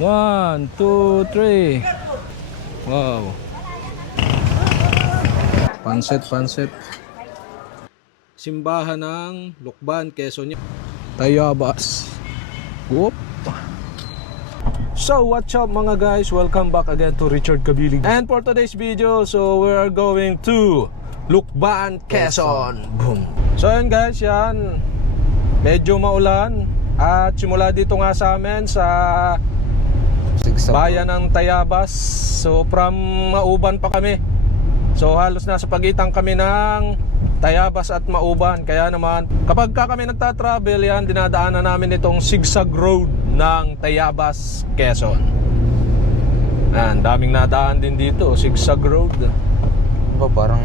1, 2, 3. Wow. Pansit. Simbahan ng Lukban, Quezon. Tayabas. Whoop. So what's up mga guys? Welcome back again to Richard Kabiling. And for today's video, so we are going to Lukban, Quezon. Boom. So yun guys, yan. Medyo maulan. At simula dito nga sa amin sa bayan ng Tayabas. So from Mauban pa kami. So halos nasa pagitan kami ng Tayabas at Mauban. Kaya naman kapag kami nagta-travel yan, dinadaanan namin itong zigzag road ng Tayabas, Quezon. Yan, daming nadaan din dito, zigzag road. Parang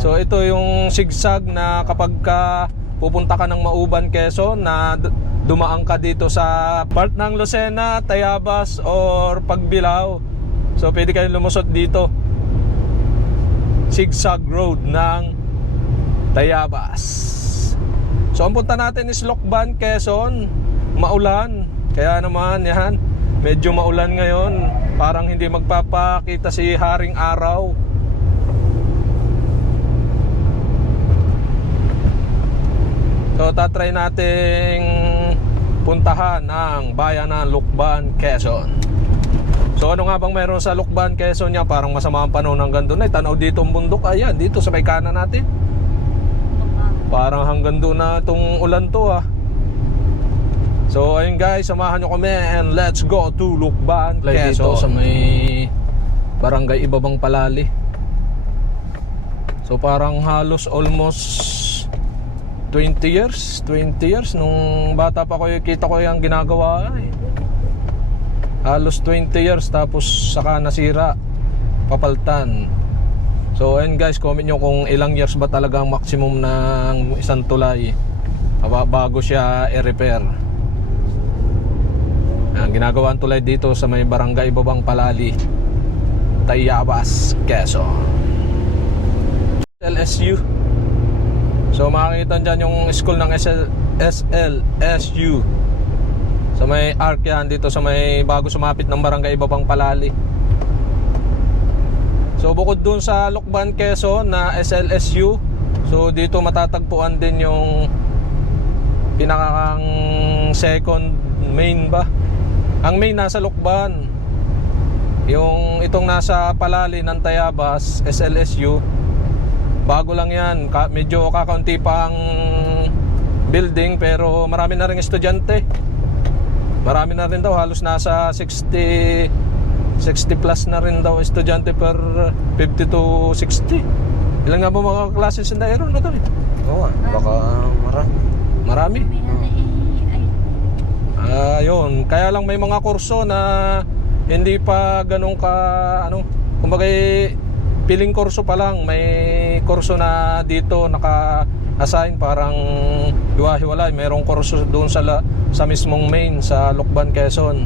so ito yung zigzag na kapag pupunta ka ng Mauban, Quezon, na dumaan ka dito sa part ng Lucena, Tayabas or Pagbilao. So pwede kayong lumusot dito. Zigzag road ng Tayabas. So ang punta natin is Lukban, Quezon. Maulan. Kaya naman yan, medyo maulan ngayon. Parang hindi magpapakita si Haring Araw. So tatry nating puntahan ang bayan ng Lukban, Quezon. So ano nga bang meron sa Lukban, Quezon niya? Parang masama ang panahon hanggang doon. Tanaw dito ang bundok. Ayan, dito sa may kanan natin. Parang hanggang doon na itong ulan to ha. So ayun guys, samahan nyo kami and let's go to Lukban, Quezon. Dito sa may barangay Ibabang Palali. So parang halos almost 20 years nung bata pa ko, kita ko yung ginagawa halos 20 years tapos saka nasira, papaltan. So ayun guys, comment nyo kung ilang years ba talaga ang maximum ng isang tulay bago siya i-repair. Ginagawa ang tulay dito sa may barangay Ibabang Palali, Tayabas, Quezon. LSU. So makikita dyan yung school ng SLSU. So may arc yan dito sa may bago sumapit ng barangay Ibabang Palali. So bukod dun sa Lukban, Quezon na SLSU, so dito matatagpuan din yung pinakang second main ba. Ang main nasa Lukban. Yung itong nasa Palali ng Tayabas, SLSU, bago lang yan, medyo kakaunti pa ang building pero marami na rin estudyante. Marami na rin daw, halos nasa 60 plus na rin daw estudyante per 50 to 60. Ilan nga ba mga classes na mayroon na doon? oo, baka Marami? Yun, kaya lang may mga kurso na hindi pa ganun ka kumbaga piling kurso pa lang. May kurso na dito naka-assign, parang hiwa-hiwalay. Merong kurso doon sa mismong main sa Lukban, Quezon.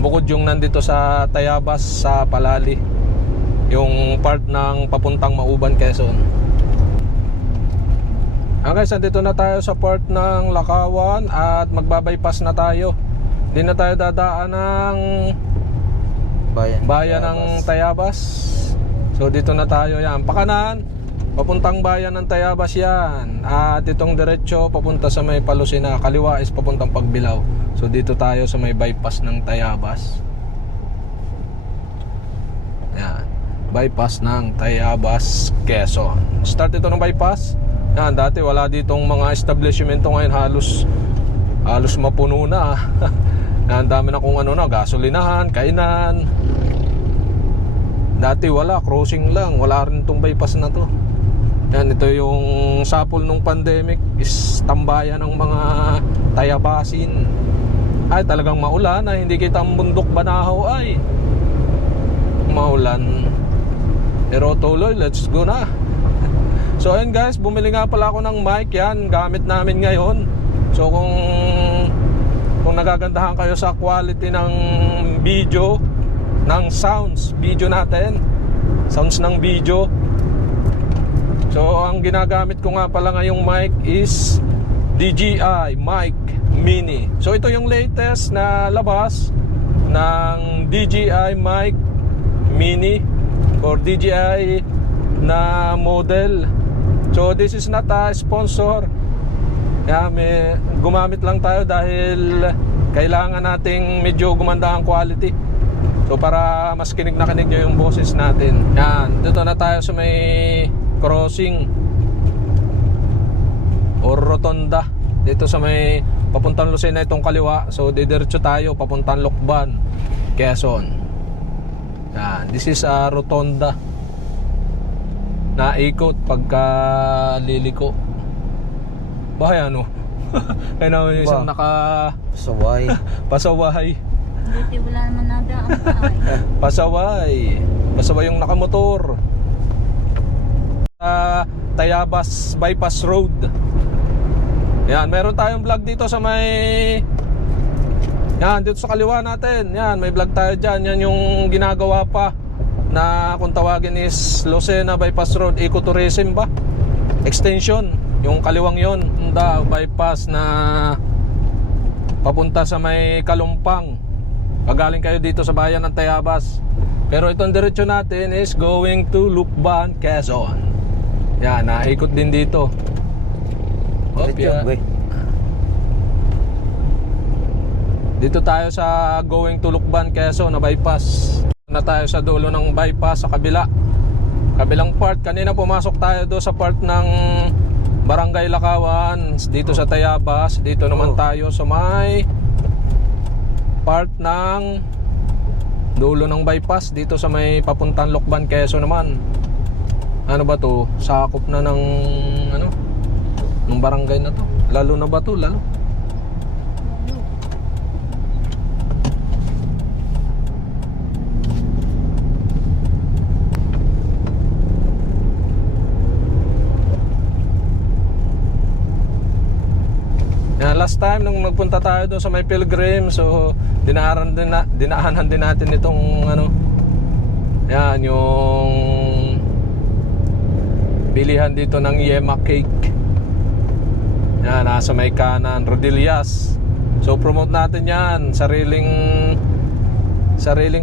Bukod yung nandito sa Tayabas, sa Palali, yung part ng papuntang Mauban, Quezon. Guys, nandito na tayo sa part ng Lakawan at magbabypass na tayo. Hindi na tayo dadaan ng bayan ng Tayabas. So dito na tayo yan, pakanan, papuntang bayan ng Tayabas yan. At itong diretso papunta sa may Palusina, kaliwa is papuntang Pagbilao. So dito tayo sa may bypass ng Tayabas. Yan, bypass ng Tayabas, Quezon. Start ito ng bypass. Yan, dati wala ditong mga establishmento, ngayon halos mapuno na. Yan, dami na kung gasolinahan, kainan. Dati wala, crossing lang, wala rin itong bypass na to. Yan, ito yung sapol nung pandemic, is tambayan ng mga Tayabasin. Ay, talagang maulan na, hindi kita ang bundok Banahaw ay maulan. Pero tuloy, let's go na. So ayun guys, bumili nga pala ako ng mic, yan, gamit namin ngayon. So kung nagagandahan kayo sa quality ng video, ng sounds, video natin, sounds ng video. So ang ginagamit ko nga pala ngayong mic is DJI Mic Mini. So ito yung latest na labas ng DJI Mic Mini or DJI na model. So this is not a sponsor. Gumamit lang tayo dahil kailangan nating medyo gumanda ang quality. So para mas kinig na kinig nyo yung boses natin. Yan, dito na tayo sa may crossing or rotonda. Dito sa may papuntang Lucena itong kaliwa. So didiretso tayo papuntang Lokban, Quezon. Yan, this is a rotonda na ikot pagka liliko. Bahay ano? Kaya na isang Saway. pasaway. Buti wala naman nada ang tao. Pasaway. Pasaway yung nakamotor. Tayabas Bypass Road. Yan, meron tayong vlog dito sa may... Yan, dito sa kaliwa natin. Yan, may vlog tayo dyan. Yan yung ginagawa pa na kung tawagin is Lucena Bypass Road Ecotourism ba? Extension. Yung kaliwang yon, bypass na papunta sa may Kalumpang. Pagaling kayo dito sa bayan ng Tayabas. Pero itong diretso natin is going to Lukban, Quezon. Yan, naikot din dito. Dito tayo sa going to Lukban, Quezon na bypass. Na tayo sa dulo ng bypass sa kabilang part. Kanina pumasok tayo do sa part ng Barangay Lakawan dito sa Tayabas. Dito naman tayo sa may part ng dulo ng bypass dito sa may papuntang Lokban, Quezon naman. Ano ba to? Sakop na ng ano? Ng barangay na to. Lalo na ba to? Lalo. Last time nung nagpunta tayo doon sa may Pilgrim, so dinaanan din natin itong ano, yan yung bilihan dito ng Yema Cake. Yan, nasa may kanan, Rodillas. So promote natin yan, sariling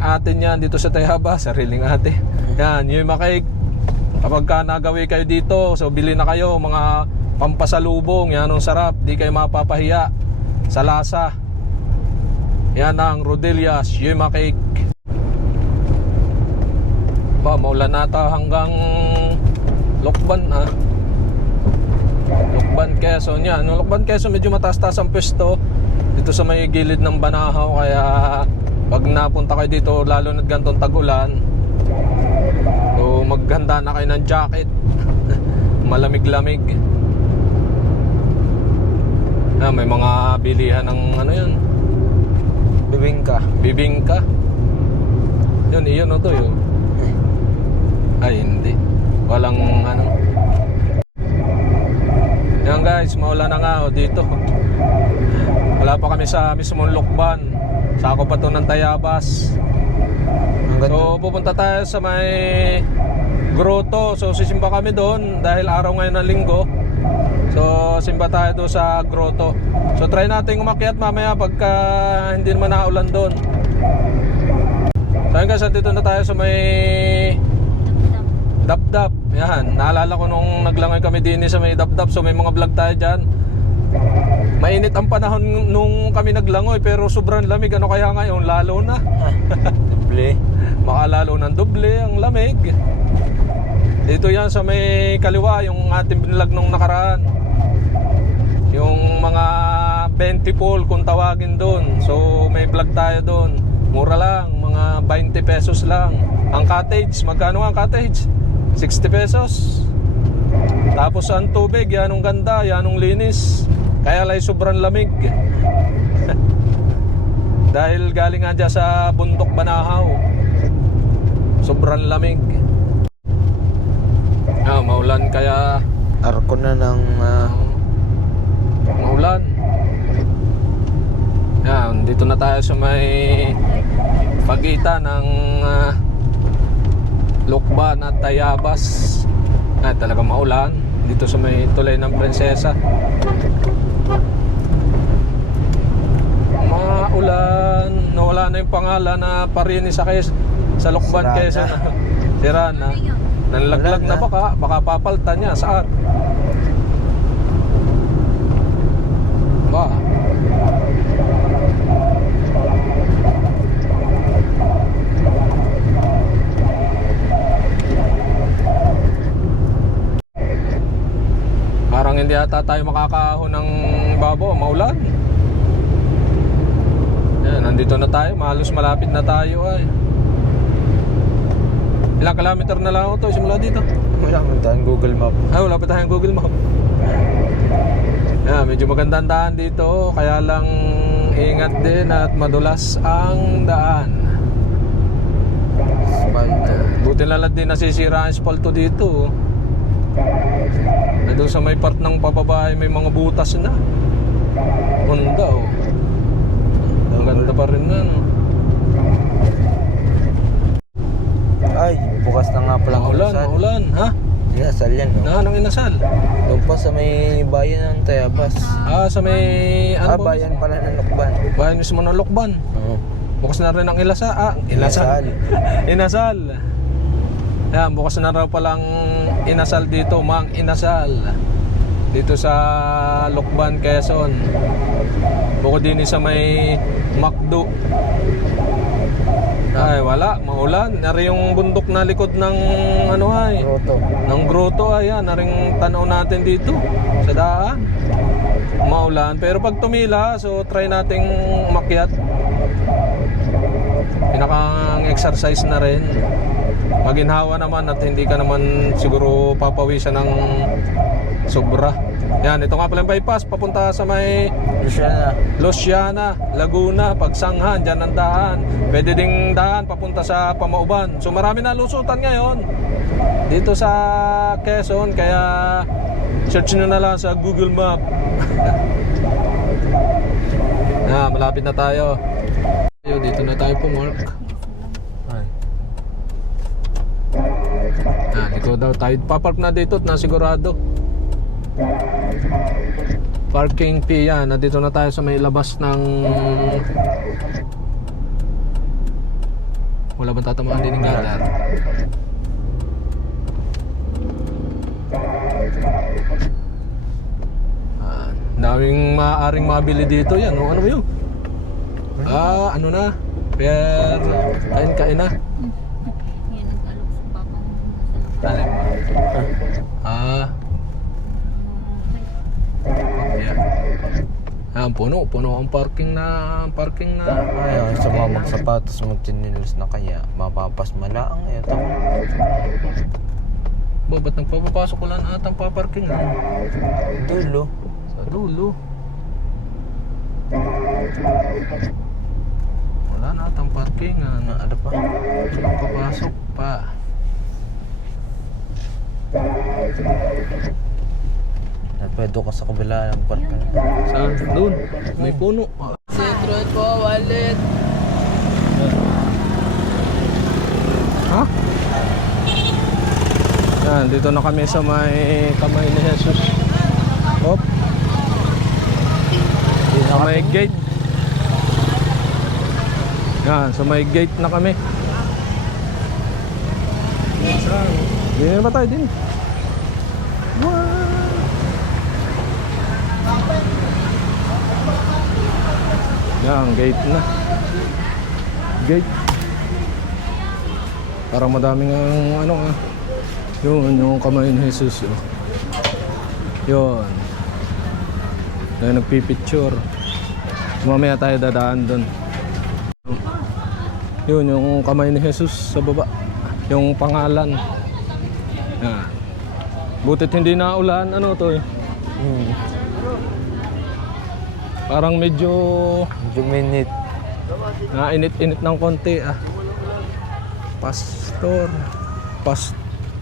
atin yan dito sa Tayabas, sariling ate. Yan, Yema Cake. Kapag ka nagawi kayo dito, so bili na kayo mga pampasalubong, yan ang sarap, di kayo mapapahiya sa lasa. Yan ang Rodillas Yema Cake. Maulan nata hanggang Lokban ha. Lokban, Quezon yan. Nung Lokban, Quezon medyo mataas-taas ang pwesto dito sa may gilid ng Banahaw. Kaya pag napunta kayo dito, lalo na gantong tag-ulan, so maghanda na kayo ng jacket. Malamig-lamig. May mga bilihan ng ano yun, bibingka. Yun, iyon o to yun. Ay hindi, walang ano. Yan guys, maulan na nga dito. Wala pa kami sa mismong Lokban. Sakop pa to ng Tayabas. So pupunta tayo sa may grotto. So sisimba kami doon dahil araw ngayon ng linggo. So simba tayo doon sa grotto. So try natin umakyat mamaya pagka hindi naman naulan doon. So guys, dito na tayo sa may Dapdap. Yan, naalala ko nung naglangoy kami din sa may Dapdap. So may mga vlog tayo dyan. Mainit ang panahon nung kami naglangoy, pero sobrang lamig. Ano kaya ngayon? Lalo na. Doble. Makalalo ng doble ang lamig. Dito yan sa may kaliwa, yung ating binilag nung nakaraan. Yung mga 20 pool kung tawagin doon. So may vlog tayo doon. Mura lang, mga 20 pesos lang. Ang cottage, magkano ang cottage? 60 pesos. Tapos ang tubig, yan ang ganda, yan ang linis. Kaya lang sobrang lamig. Dahil galing nga dyan sa bundok Banahaw. Sobrang lamig. Maulan kaya Arko na ng maulan. Yan, dito na tayo sa may pagitan ng Lokban at Tayabas. Talagang maulan dito sa may tulay ng Prinsesa. Maulan. nawala na yung pangalan na Parini sa Lokban, Sira Quezon. na. Sira na. Nanlaglag Wala na na. baka papaltan niya saan? Ba? Parang hindi ata tayo makakaahon ng babo, maulan. Yan, nandito na tayo, halos malapit na tayo ay. Ilang kilometer na lang ako to simula dito? Wala akong daan Google Map. Ay, wala pa tayong Google Map. Yan, medyo magandang daan dito, kaya lang ingat din at madulas ang daan. Spalto. Buti lalad din nasisira ang espalto dito. Doon sa may part ng pababae may mga butas na. Ganda oh. Ang ganda pa rin na no? Ay, bukas na nga palang Maulan, inasal. maulan, ha? Inasal yan, no? Anong inasal? Doon pa sa may bayan ng Tayabas. Ah, sa may ano ba? Bayan pala ng Lokban. Bayan mismo ng Lokban. Oo. Bukas na rin ang inasal. Inasal. Yan, bukas na raw palang inasal dito, Mang Inasal. Dito sa Lokban, Quezon. Bukod din sa may Macdo. Ay, wala, maulan. Nari yung bundok na likod ng ano ay. Grotto. Ng grotto ay yan, naring tanaw natin dito sa daan. Maulan, pero pag tumila, so try nating umakyat. Pinakang exercise na rin. Maginhawa naman at hindi ka naman siguro papawisan ng sobra. Yan, ito nga pala yung bypass papunta sa may Luciana, Laguna, Pagsanghan, dyan ang daan. Pwede ding daan papunta sa Pamauban. So marami na lusutan ngayon dito sa Quezon, kaya search nyo na lang sa Google Map. Malapit na tayo. Dito na tayo pumark. Ikaw daw tayo papark na dito at nasigurado. Parking fee yan. Nandito na tayo sa may labas ng... Wala bang tatamaan din ng gutter? Daming maaaring mabili dito yan. Ano ba yun? Ano na? Per... Kain na. Yan, nag-alok sa papa mo sa Alin? labas. Yeah. Puno ang parking na. Ay, sa mga magsapatos, magtinilos na kaya, mapapas malaang ito. Ba't nagpapapasok ko lang atang paparking ha? Dulo. Sa dulo. Wala na atang parking ha. Ano pa? Papasok pa. Pwede ka sa kabila ng parking. Saan? Doon. May puno. Citroen po, wallet. Ha? Yan, dito na kami sa may kamay ni Jesus. Hop. Sa may gate. Yan, sa may gate na kami. Saan? Dito na ba tayo din? Yan, gate na. Gate. Parang madaming ano ah. Yun, yung kamay ni Jesus. Oh. Yun. Tayo nagpipicture. Mamaya tayo dadaan doon. Yun, yung kamay ni Jesus sa baba. Yung pangalan. Yan. Butit hindi na ulan. Ano to eh? Parang medyo minute. nainit-init ng konti ah.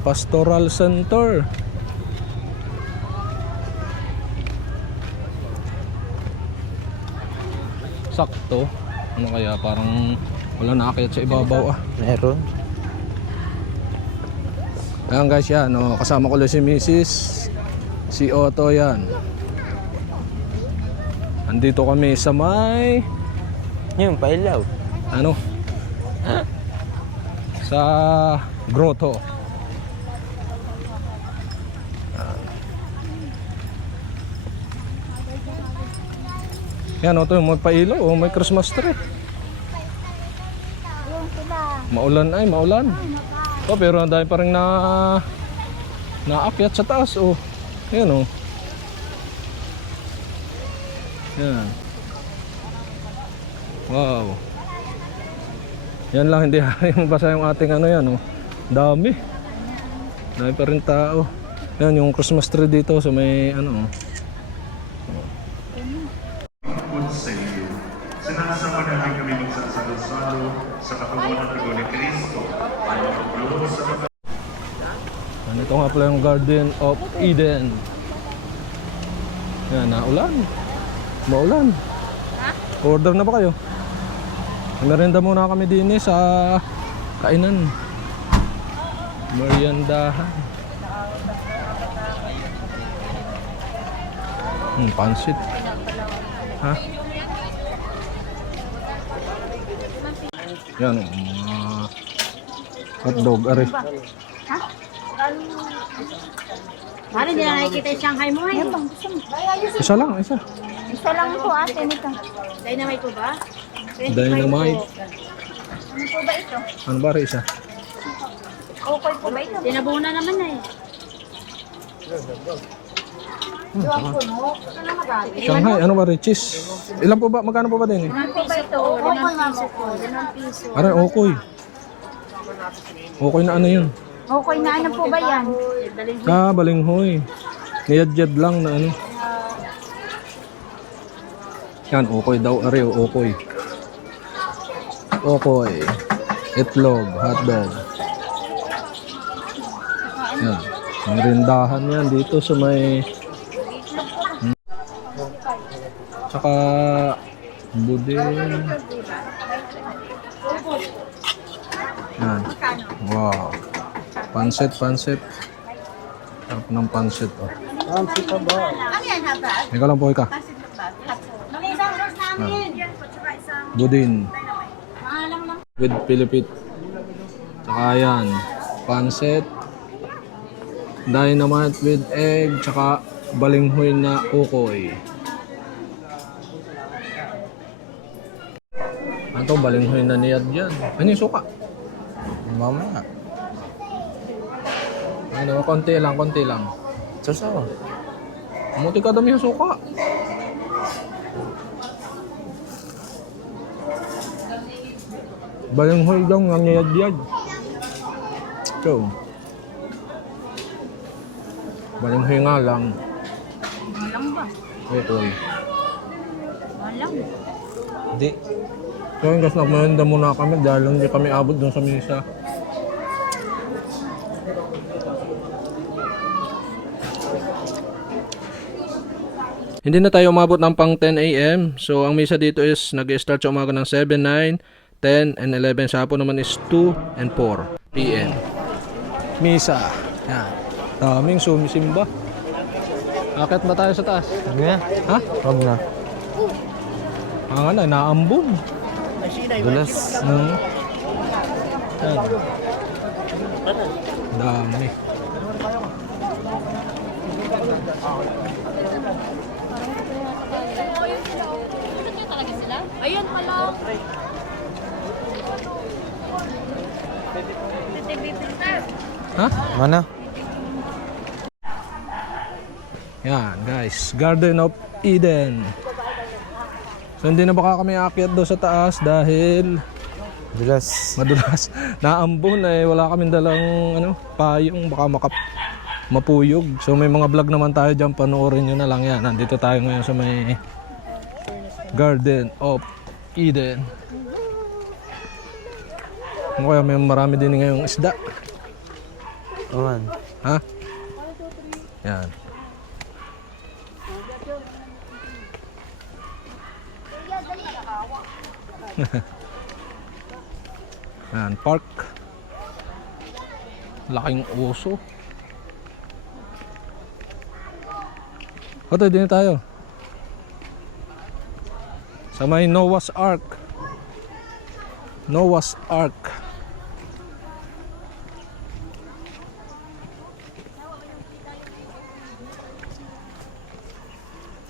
Pastoral Center. Sakto. Ano kaya parang wala nakakit sa ibabaw ah. Meron. Ayan guys yan, no? Kasama ko lang si Mrs. Si Otto yan. Andito kami sa may Yun, pailaw. ano sa grotto. Yan o, ito yung magpailaw o may Christmas tree. Maulan ay, maulan. Oh, pero ang dami pa rin naakyat sa taas oh. Yan oh. Yan. Wow. Yan lang, hindi yung basa yung ating ano yan oh. Dami. Dami pa rin tao. Yan yung Christmas tree dito so may ano oh. Sa iyo. Sinasama namin kami magsasalo-salo sa katawan ng dugo ni Kristo ay magpapaloob sa Ito nga pala yung Garden of Eden. Yan, naulan. Maulan. Order na ba kayo? Merienda muna kami din sa kainan. Meriendahan. Pansit. Ha? Yan, hotdog, ari. Paano hindi na nakikita yung Shanghai mo eh? Isa lang, isa. Isa lang po ate nito. Dynamite po ba? Dynamite. Ano po ba ito? Ano ba rin isa? Okay po ba ito? Tinabuna naman na eh. Shanghai, ano ba rin? Cheese. Ilan po ba? Magkano po ba din? Ano po ba ito? 5 piso po. 5 piso. Aray, okoy. Okoy na ano yun? Okay na ano po ba yan? Balinghoy. Niyadjad lang na ano. Yan, okoy daw. Aray, okoy. Okoy. Itlog, hotdog. Yan. Merindahan yan dito sa may... Tsaka... budin. Yan. Wow. Pansit. Sarap ng pansit. Oh. Ikaw lang po, ika. Budin. With Pilipit. Tsaka yan. Pansit. Dynamite with egg. Tsaka balinghoy na ukoy. Ano to? Balinghoy na niyad yan. Ano yung suka? Mamaya. Ano, konti lang. Sasawa. Muti ka dami yung suka. Balinghoy daw nga niyad-yad. So, balinghoy nga lang. Malang ba? Ukoy. Malang. Hindi. So yun guys, nagmahanda muna kami dahil hindi kami abot dun sa misa. Hindi na tayo umabot ng pang 10 a.m. So ang misa dito is nag-start sa umaga ng 7, 9, 10, and 11. Sa hapon naman is 2 and 4 p.m. Misa. Yan. Daming sumisimba. Akit ba tayo sa taas? Huwag na. Ha? Huwag na. Ang ano, naambon. Dulas. Yan. Dami. Ayan pala. Ha? Mana? Yan guys, Garden of Eden. So hindi na baka kami aakyat doon sa taas dahil Dulas. madulas. Naambon eh, wala kaming dalang ano, payong, baka mapuyog. So may mga vlog naman tayo dyan, panoorin nyo na lang yan. Nandito tayo ngayon sa may Garden of Eden. Ano kaya, may marami din ngayong isda. Awan. Ha? Yan. Yan, park. Laking oso. Hotoy, din tayo. Sa may Noah's Ark. Noah's Ark.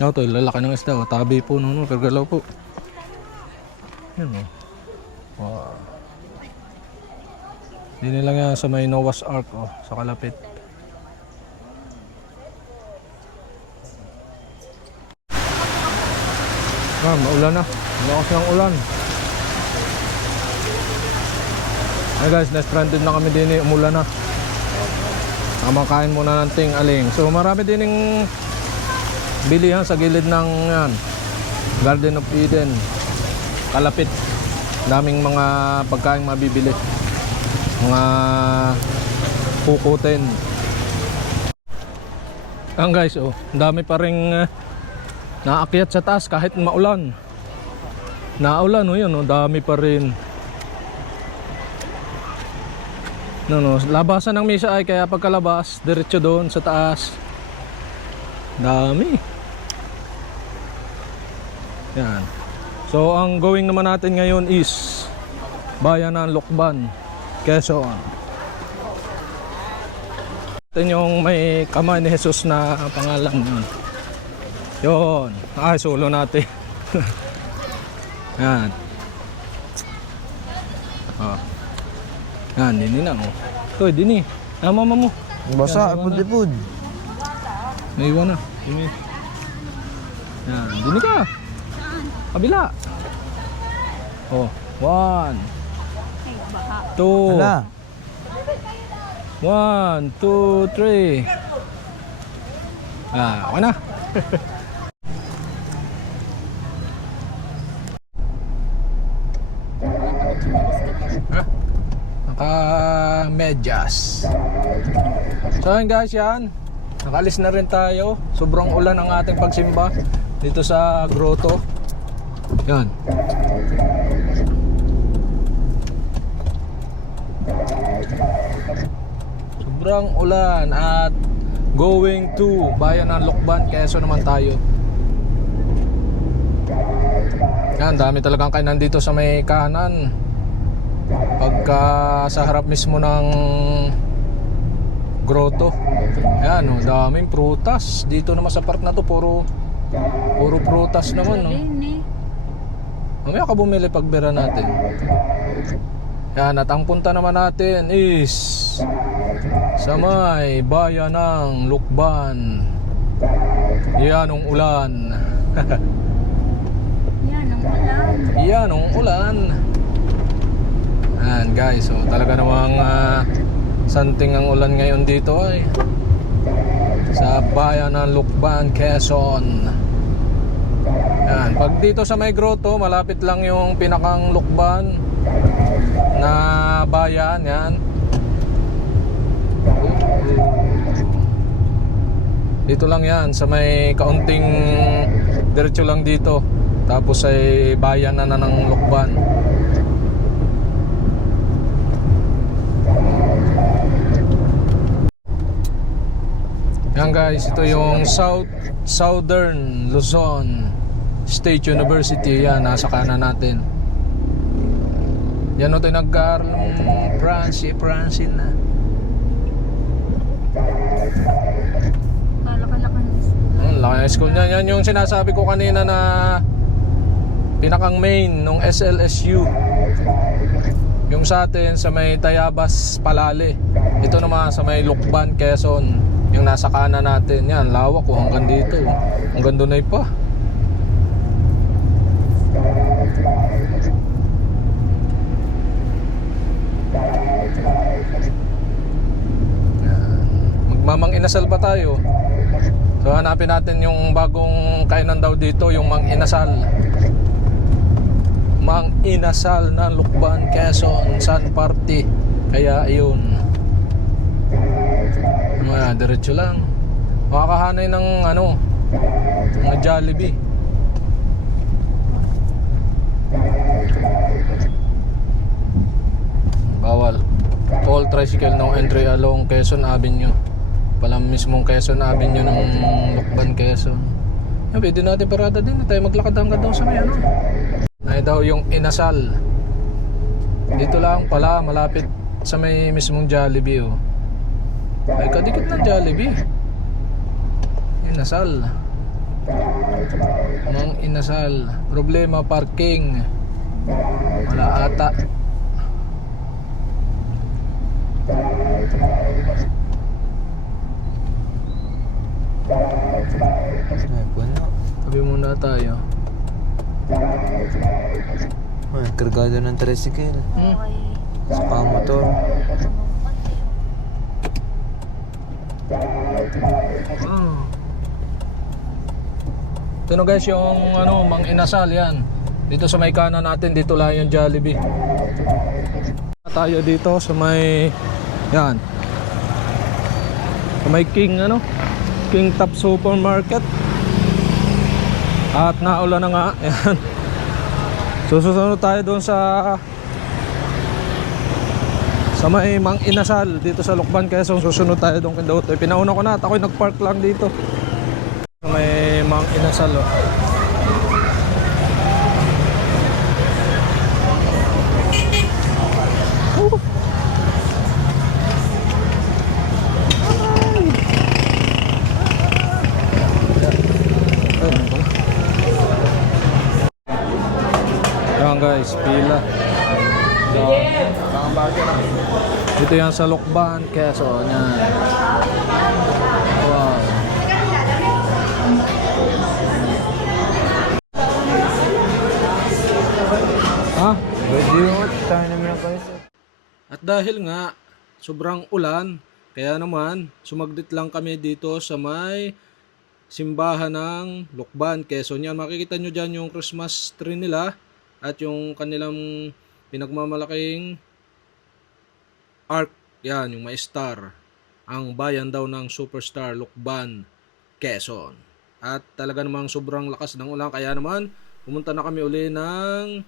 Ito, lalaki ng isda. Oh. Tabi po, no, kagalaw po. Yan, oh. Wow. Hindi lang yan sa may Noah's Ark, oh, sa kalapit. Maulan na. Lakas ng ulan. Hey guys, na-stranded na kami din eh. Umulan na. Kamakain muna ng ting-aling. So marami din yung bilihan sa gilid ng yan, Garden of Eden. Kalapit. Daming mga pagkain mabibili. Mga kukutin. Ang guys, oh, dami pa ring naakyat sa taas kahit maulan. Naulan, oh, yun, oh, dami pa rin. No, labasan ng misa ay kaya pagkalabas, diretso doon sa taas. Dami. Yan. So, ang going naman natin ngayon is Bayan ng Lucban, Quezon. Ito yung may kamay ni Jesus na pangalan yun. Yun. Ay, solo natin. Yan. Oh. Yan, dini na mo. Ito, dini. Mama mo. Basa, Yan, ipod-ipod. Naiwan na. Dini. Yan, dini ka. Kabila. Oh, 1, Ay, baha. 2. Hala. 1, 2, 3. Okay na. Naka-medyas. So yun guys, yan. Nakalis na rin tayo. Sobrang ulan ang ating pagsimba dito sa grotto. Yan. Sobrang ulan at going to Bayan ng Lucban, Quezon naman tayo. Yan, dami talagang kainan dito sa may kanan. Pagka sa harap mismo ng grotto. Yan, oh, daming prutas. Dito naman sa part na to, puro prutas naman, no? Mamaya ka bumili pagbira natin. Yan, at ang punta naman natin is sa may Bayan ng Lucban. Yan ang ulan. Yan ang ulan. Yan ang ulan. Yan guys, so talaga namang santing ang ulan ngayon dito ay sa Bayan ng Lucban, Quezon. Yan, pag dito sa may grotto, malapit lang yung pinakang Lucban na bayan, yan. Dito lang yan, sa may kaunting diretso lang dito. Tapos ay bayan na ng Lucban. Yan guys, ito yung Southern Luzon State University. Yan, nasa kanan natin. Yan ito yung Francine na. Kalaki-laki ng school. Laki ng school niya. Yan yung sinasabi ko kanina na pinakang main ng SLSU. Yung sa atin sa may Tayabas, Palale. Ito naman sa may Lucban, Quezon. Yung nasa kanan natin. Yan, lawak ko hanggang dito. Hanggang doon ay pa. Magmamang inasal pa tayo. So hanapin natin yung bagong kainan daw dito, yung Mang Inasal. Mang Inasal na Lucban, Quezon, San Party. Kaya ayun. Diretso lang. Makakahanay ng ano, ng Jollibee. Bawal. All tricycle no entry along Quezon Avenue. Palang mismong Quezon Avenue ng Lucban, Quezon. Pwede natin parada din. Tayo maglakad hanggang daw sa may ano. Ay daw yung Inasal. Dito lang pala, malapit sa may mismong Jollibee oh. Ay, kadikit ng Jollibee. Inasal. Mang Inasal. Problema parking. Wala ata. Ay, puno. Sabi muna tayo. Ay, kargado ng tricycle. Okay. Sa pang-motor. Oh. Ito na guys yung ano, Mang Inasal yan. Dito sa may kanan natin, dito lang yung Jollibee. Tayo dito sa may yan. Sa may King ano? King Top Supermarket. At naulan na nga. Yan. Susunod tayo doon sa may Mang Inasal dito sa Lucban, Quezon. Susunod tayo doon kay Dautoy. Pinauna ko na at ako'y nagpark lang dito sa may Mang Inasal oh. Ayan guys, pila. Ito yan sa Lucban, Quezon. Yan. Wow. Ha? Video, tayo naman na guys. At dahil nga sobrang ulan, kaya naman sumaglit lang kami dito sa may simbahan ng Lucban, Quezon. Yan, makikita nyo dyan yung Christmas tree nila at yung kanilang pinagmamalaking arc. Yan, yung may star. Ang bayan daw ng Superstar, Lucban, Quezon. At talaga namang sobrang lakas ng ulan, kaya naman pumunta na kami uli ng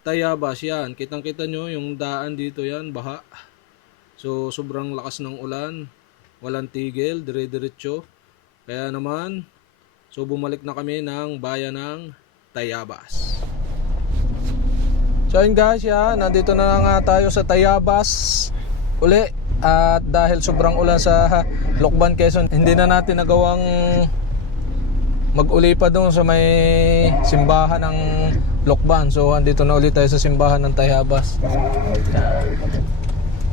Tayabas. Yan, kitang-kita nyo yung daan dito yan, baha. So, sobrang lakas ng ulan. Walang tigil, dire-diretso. Kaya naman, so bumalik na kami ng bayan ng Tayabas. So yun guys, yan, nandito na nga tayo sa Tayabas uli. At dahil sobrang ulan sa Lucban, Quezon, hindi na natin nagawang mag-uli pa doon sa may simbahan ng Lucban. So andito na ulit tayo sa simbahan ng Tayabas.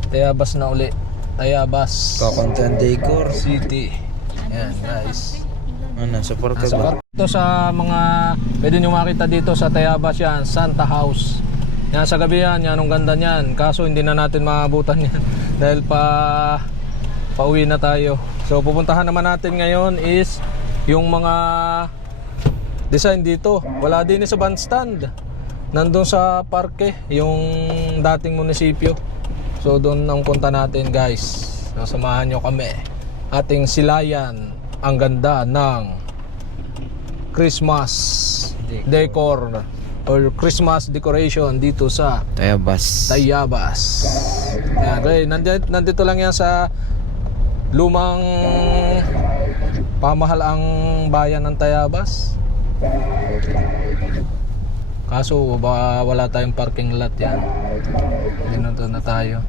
Tayabas na uli. Tayabas Kakontent Decor. City. Yan guys. Ano, sa park Sa ba? park. Ito sa mga pwede nyo makita dito sa Tayabas yan, Santa House. Yan sa gabi yan, yan ang ganda niyan. Kaso hindi na natin maabutan yan dahil pauwi na tayo. So pupuntahan naman natin ngayon is yung mga design dito. Wala din sa bandstand. Nandun sa parke, yung dating munisipyo. So doon ang punta natin guys. Samahan nyo kami. Ating silayan ang ganda ng Christmas decor or Christmas decoration dito sa Tayabas. Tayabas. Yan, okay. Nandito lang yan sa lumang pamahalaang bayan ng Tayabas. Kaso wala tayong parking lot yan. Dito na tayo.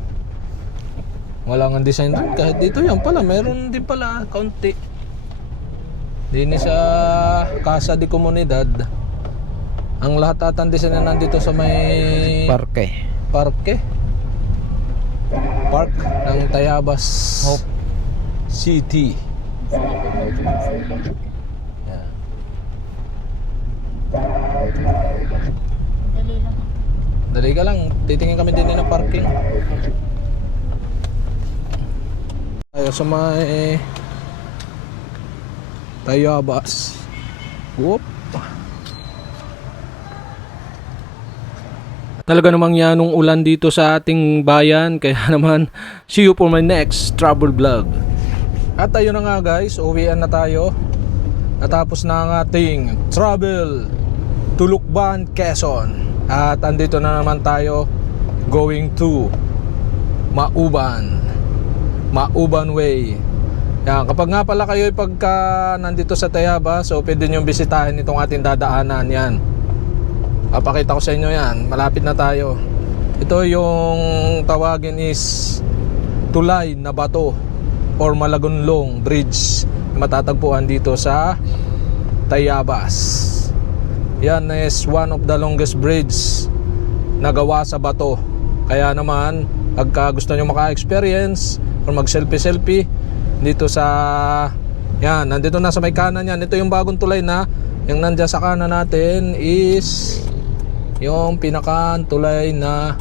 Wala nga design rin. Kahit dito yan pala, meron din pala kaunti. Dini sa Casa de Comunidad. Ang lahat atang design na nandito sa may Parke. parke. Park ng Tayabas Hope City. Yan. Dali lang. Dali ka lang, titingin kami din ng parking. Tayo sa may Tayabas. Whoop. Talaga namang yanong ulan dito sa ating bayan. Kaya naman, see you for my next travel vlog. At tayo na nga guys, uwian na tayo. Natapos na ang ating travel to Lucban, Quezon. At andito na naman tayo going to Mauban Way. Yan, kapag nga pala kayo pagka nandito sa Tayabas, so pwede nyo bisitahin itong ating dadaanan. Yan, papakita ko sa inyo yan, malapit na tayo. Ito yung tawagin is Tulay na Bato or Malagonlong Bridge na matatagpuan dito sa Tayabas. Yan is one of the longest bridge na gawa sa bato. Kaya naman, pagka gusto nyo maka-experience or mag-selfie-selfie dito sa, yan, nandito na sa may kanan yan. Ito yung bagong tulay na, yung nandiyan sa kanan natin is yung pinaka-tulay na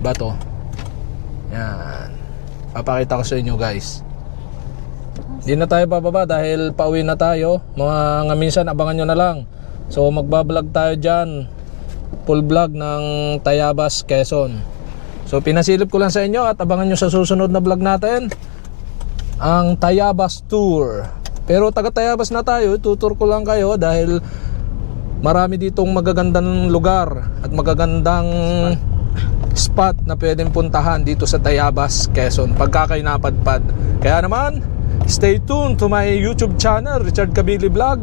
bato. Yan, papakita ko sa inyo guys. Hindi na tayo bababa dahil pauwi na tayo. Mga minsan abangan nyo na lang. So magbablog tayo dyan, full vlog ng Tayabas, Quezon. So pinasilip ko lang sa inyo at abangan nyo sa susunod na vlog natin ang Tayabas Tour. Pero taga Tayabas na tayo, tutur ko lang kayo dahil marami ditong magagandang lugar at magagandang spot na pwedeng puntahan dito sa Tayabas, Quezon pagka kayo napadpad. Kaya naman, stay tuned to my YouTube channel, Richard Kabili Vlog.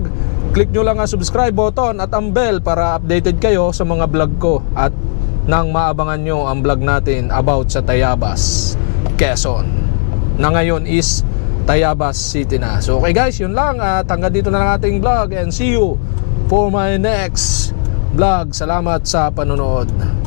Click nyo lang ang subscribe button at ang bell para updated kayo sa mga vlog ko at nang maabangan nyo ang vlog natin about sa Tayabas, Quezon, na ngayon is Tayabas City na. So okay guys, yun lang at hanggang dito na lang ating vlog and see you for my next vlog. Salamat sa panonood.